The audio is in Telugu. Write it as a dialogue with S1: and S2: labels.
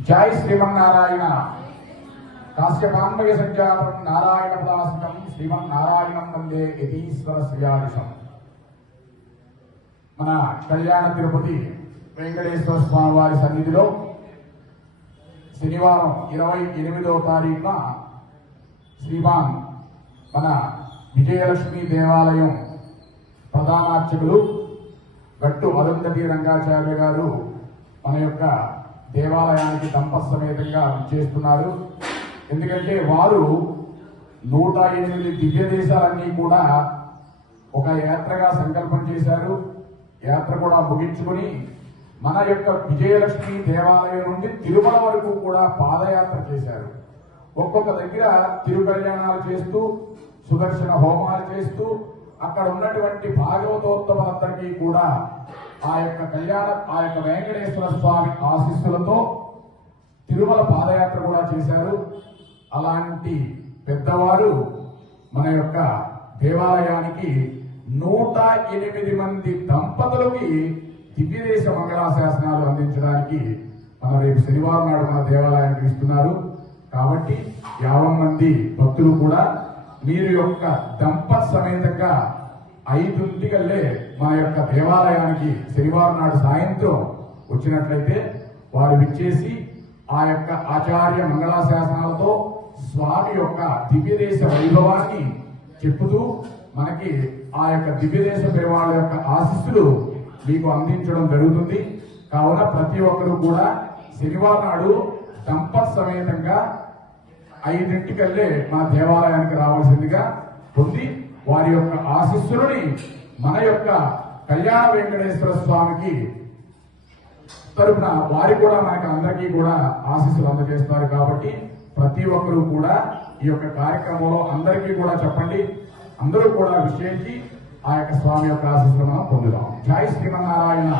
S1: జై శ్రీమన్నారాయణ. కాశ్యపాన్మయ సంజాతం నారాయణ పదాసనం శ్రీమన్నారాయణం వందే యతీశ్వర శ్రీయాదిశం మన కళ్యాణ తిరుపతి వెంకటేశ్వర స్వామి వారి సన్నిధిలో శనివారం ఇరవై ఎనిమిదవ తారీఖున శ్రీమాన్ మన విజయలక్ష్మి దేవాలయం ప్రధానార్చకులు గట్టు అరుంధతి రంగాచార్య గారు మన యొక్క దేవాలయానికి దంపసమేతంగా చేస్తున్నారు. ఎందుకంటే వారు నూట ఎనిమిది దివ్య దేశాలన్నీ కూడా ఒక యాత్రగా సంకల్పం చేశారు. యాత్ర కూడా ముగించుకుని మన యొక్క విజయలక్ష్మి దేవాలయం నుండి తిరుమల వరకు కూడా పాదయాత్ర చేశారు. ఒక్కొక్క దగ్గర తిరుకల్యాణాలు చేస్తూ సుదర్శన హోమాలు చేస్తూ అక్కడ ఉన్నటువంటి భాగవతోత్తములందరికీ కూడా ఆ యొక్క కళ్యాణ ఆ యొక్క వెంకటేశ్వర స్వామి ఆశీస్సులతో తిరుమల పాదయాత్ర కూడా చేశారు. అలాంటి పెద్దవారు మన యొక్క దేవాలయానికి నూట ఎనిమిది మంది దంపతులకి దివ్యదేశ మంగళాశాసనాలు అందించడానికి మన రేపు శనివారం నాడు మన దేవాలయానికి ఇస్తున్నారు. కాబట్టి యాభై మంది భక్తులు కూడా మీరు యొక్క దంపత్ సమేతంగా ఐదింటికల్లే మా యొక్క దేవాలయానికి శనివారం నాడు సాయంత్రం వచ్చినట్లయితే వారు విచ్చేసి ఆ యొక్క ఆచార్య మంగళాశాసనాలతో స్వామి యొక్క దివ్యదేశ వైభవాన్ని చెప్పుతూ మనకి ఆ యొక్క దివ్యదేశ పెరువాళ్ళ యొక్క ఆశీస్సులు మీకు అందించడం జరుగుతుంది. కావున ప్రతి ఒక్కరూ కూడా శనివారం నాడు దంపత్ సమేతంగా ఐదింటికల్లే మా దేవాలయానికి రావాల్సిందిగా పొంది వారి యొక్క ఆశీస్సులని మన యొక్క కళ్యాణ వెంకటేశ్వర స్వామికి తరపున వారి కూడా మనకి అందరికీ కూడా ఆశీస్సులు అందజేస్తారు కాబట్టి ప్రతి ఒక్కరూ కూడా ఈ యొక్క కార్యక్రమంలో అందరికీ కూడా చెప్పండి. అందరూ కూడా విషయించి ఆ యొక్క స్వామి యొక్క ఆశీస్సులు మనం పొందుదాం. జై శ్రీమన్నారాయణ.